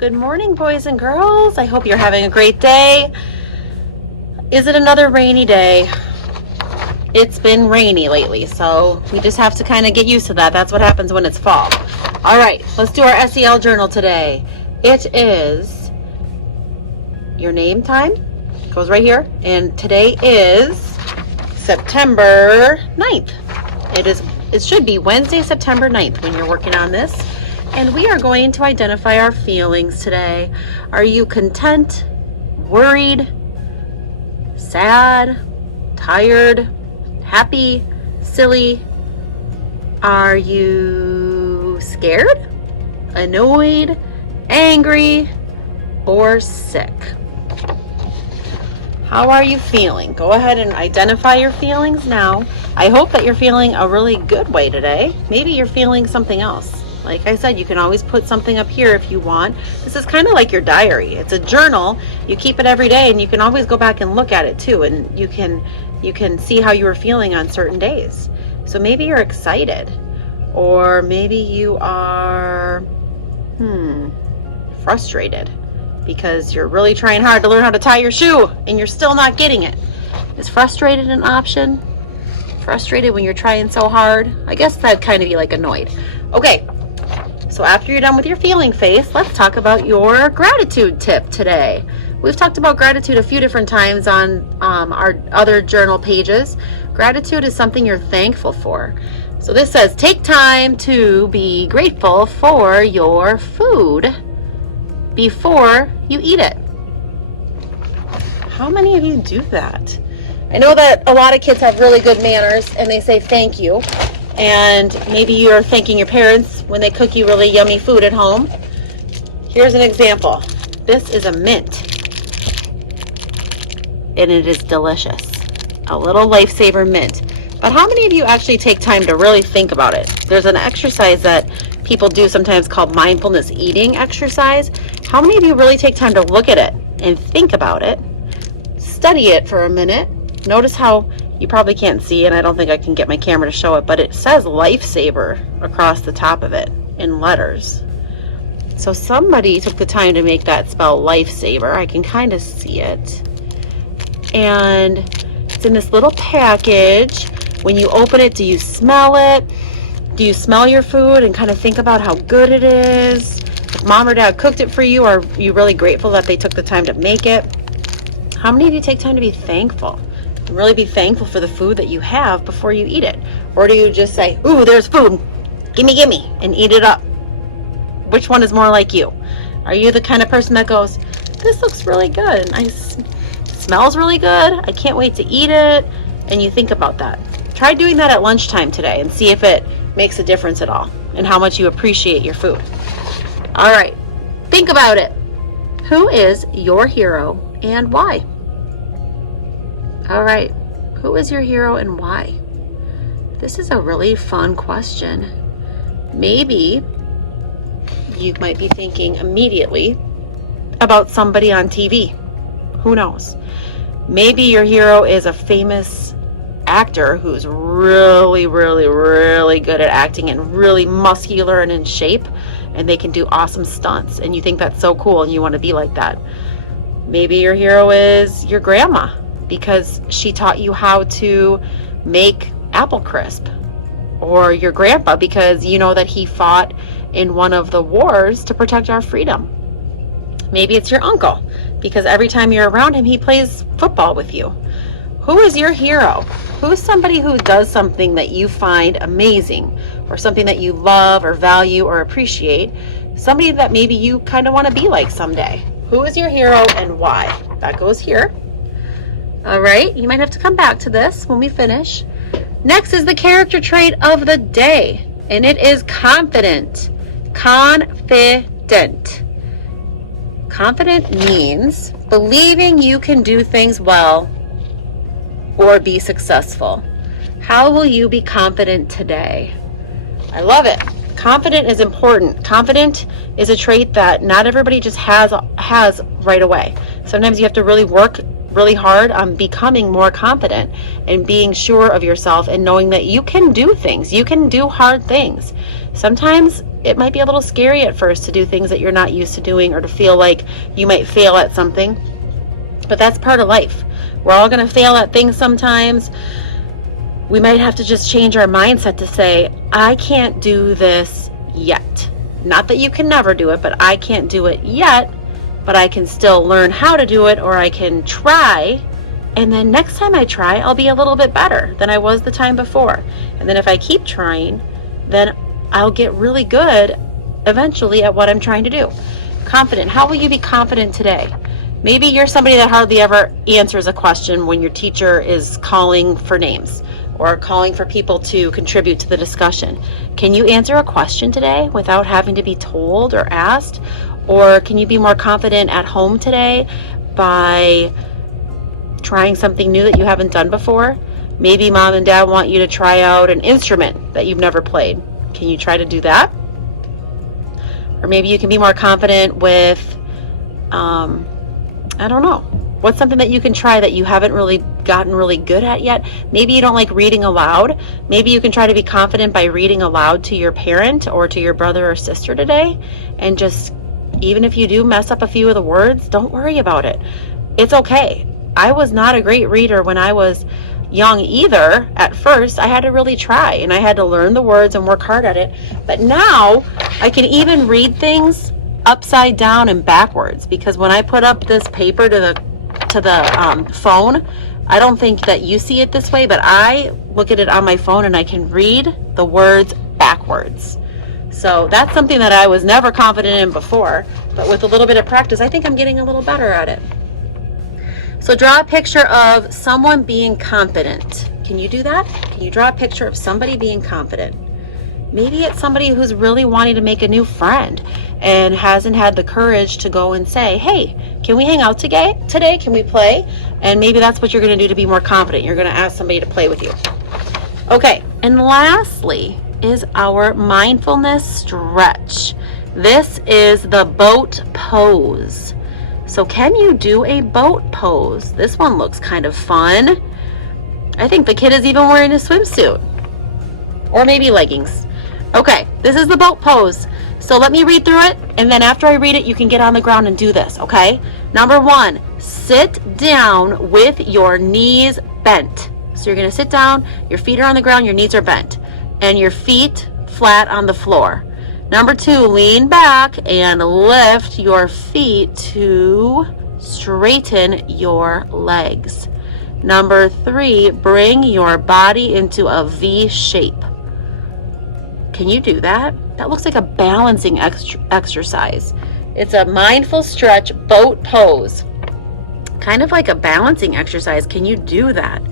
Good morning, boys and girls. I hope you're having a great day. Is it another rainy day? It's been rainy lately, so we just have to kind of get used to that. That's what happens when it's fall. All right, let's do our SEL journal today. It is your name time. It goes right here. And today is September 9th. It should be Wednesday, September 9th when you're working on this. And we are going to identify our feelings today. Are you content, worried, sad, tired, happy, silly? Are you scared, annoyed, angry, or sick? How are you feeling? Go ahead and identify your feelings now. I hope that you're feeling a really good way today. Maybe you're feeling something else. Like I said, you can always put something up here if you want. This is kind of like your diary. It's a journal. You keep it every day, and you can always go back and look at it too, and you can see how you were feeling on certain days. So maybe you're excited, or maybe you are frustrated because you're really trying hard to learn how to tie your shoe and you're still not getting it. Is frustrated an option? Frustrated when you're trying so hard? I guess that'd kind of be like annoyed. Okay. So after you're done with your feeling face, let's talk about your gratitude tip today. We've talked about gratitude a few different times on our other journal pages. Gratitude is something you're thankful for. So this says, take time to be grateful for your food before you eat it. How many of you do that? I know that a lot of kids have really good manners and they say thank you. And maybe you're thanking your parents when they cook you really yummy food at home. Here's an example. This is a mint. And it is delicious. A little lifesaver mint. But how many of you actually take time to really think about it? There's an exercise that people do sometimes called mindfulness eating exercise. How many of you really take time to look at it and think about it? Study it for a minute. Notice how you probably can't see, and I don't think I can get my camera to show it, but it says lifesaver across the top of it in letters. So somebody took the time to make that spell lifesaver. I can kind of see it. And it's in this little package. When you open it, do you smell it? Do you smell your food and kind of think about how good it is? If mom or dad cooked it for you, are you really grateful that they took the time to make it? How many of you take time to be thankful? Really be thankful for the food that you have before you eat it? Or do you just say, ooh, there's food, gimme, and eat it up? Which one is more like you? Are you the kind of person that goes, this looks really good, and smells really good, I can't wait to eat it, and you think about that? Try doing that at lunchtime today and see if it makes a difference at all and how much you appreciate your food. All right, think about it. Who is your hero and why? All right, who is your hero and why? This is a really fun question. Maybe you might be thinking immediately about somebody on TV. Who knows? Maybe your hero is a famous actor who's really, really, really good at acting and really muscular and in shape, and they can do awesome stunts, and you think that's so cool and you want to be like that. Maybe your hero is your grandma, because she taught you how to make apple crisp. Or your grandpa, because you know that he fought in one of the wars to protect our freedom. Maybe it's your uncle, because every time you're around him, he plays football with you. Who is your hero? Who's somebody who does something that you find amazing, or something that you love or value or appreciate? Somebody that maybe you kind of want to be like someday. Who is your hero and why? That goes here. All right, you might have to come back to this when we finish. Next is the character trait of the day, and it is confident. Confident. Confident means believing you can do things well or be successsul. How will you be confident today? I love it. Confident is important. Confident is a trait that not everybody just has right away. Sometimes you have to really work really hard on becoming more confident and being sure of yourself and knowing that you can do things. You can do hard things. Sometimes it might be a little scary at first to do things that you're not used to doing, or to feel like you might fail at something. But that's part of life. We're all going to fail at things sometimes. We might have to just change our mindset to say, I can't do this yet. Not that you can never do it, but I can't do it yet, but I can still learn how to do it, or I can try. And then next time I try, I'll be a little bit better than I was the time before. And then if I keep trying, then I'll get really good eventually at what I'm trying to do. Confident. How will you be confident today? Maybe you're somebody that hardly ever answers a question when your teacher is calling for names or calling for people to contribute to the discussion. Can you answer a question today without having to be told or asked? Or can you be more confident at home today by trying something new that you haven't done before? Maybe mom and dad want you to try out an instrument that you've never played. Can you try to do that? Or maybe you can be more confident with, I don't know. What's something that you can try that you haven't really gotten really good at yet? Maybe you don't like reading aloud. Maybe you can try to be confident by reading aloud to your parent or to your brother or sister today. And just, even if you do mess up a few of the words, don't worry about it. It's okay. I was not a great reader when I was young either. At first, I had to really try, and I had to learn the words and work hard at it. But now I can even read things upside down and backwards, because when I put up this paper to the phone, I don't think that you see it this way, but I look at it on my phone and I can read the words backwards. So that's something that I was never confident in before, but with a little bit of practice, I think I'm getting a little better at it. So draw a picture of someone being confident. Can you do that? Can you draw a picture of somebody being confident? Maybe it's somebody who's really wanting to make a new friend and hasn't had the courage to go and say, hey, can we hang out today? Can we play? And maybe that's what you're going to do to be more confident. You're going to ask somebody to play with you. Okay, and lastly is our mindfulness stretch. This is the boat pose. So can you do a boat pose? This one looks kind of fun. I think the kid is even wearing a swimsuit or maybe leggings. Okay, this is the boat pose. So let me read through it, and then after I read it, you can get on the ground and do this, okay? Number 1, sit down with your knees bent. So you're gonna sit down, your feet are on the ground, your knees are bent, and your feet flat on the floor. Number 2, lean back and lift your feet to straighten your legs. Number 3, bring your body into a V shape. Can you do that? That looks like a balancing exercise. It's a mindful stretch boat pose. Kind of like a balancing exercise. Can you do that?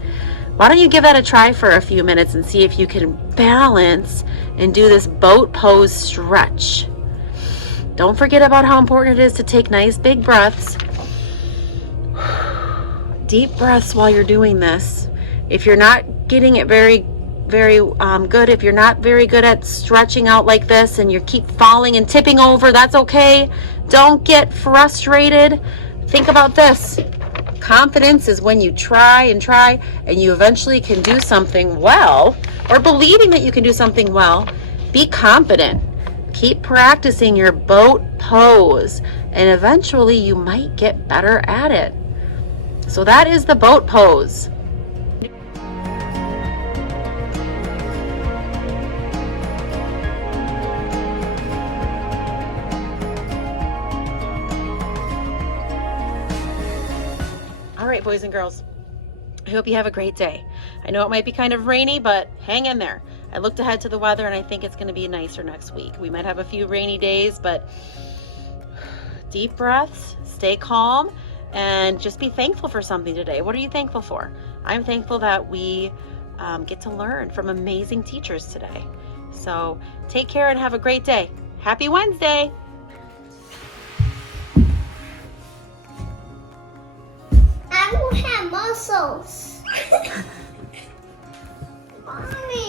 Why don't you give that a try for a few minutes and see if you can balance and do this boat pose stretch. Don't forget about how important it is to take nice big breaths. Deep breaths while you're doing this. If you're not getting it very good, if you're not very good at stretching out like this and you keep falling and tipping over, that's okay. Don't get frustrated. Think about this. Confidence is when you try and you eventually can do something well, or believing that you can do something well. Be confident. Keep practicing your boat pose, and eventually you might get better at it. So that is the boat pose. All right, boys and girls, I hope you have a great day. I know it might be kind of rainy, but hang in there. I looked ahead to the weather and I think it's going to be nicer next week. We might have a few rainy days, but deep breaths, stay calm, and just be thankful for something today. What are you thankful for? I'm thankful that we get to learn from amazing teachers today. So take care and have a great day. Happy Wednesday. I don't have muscles. Mommy.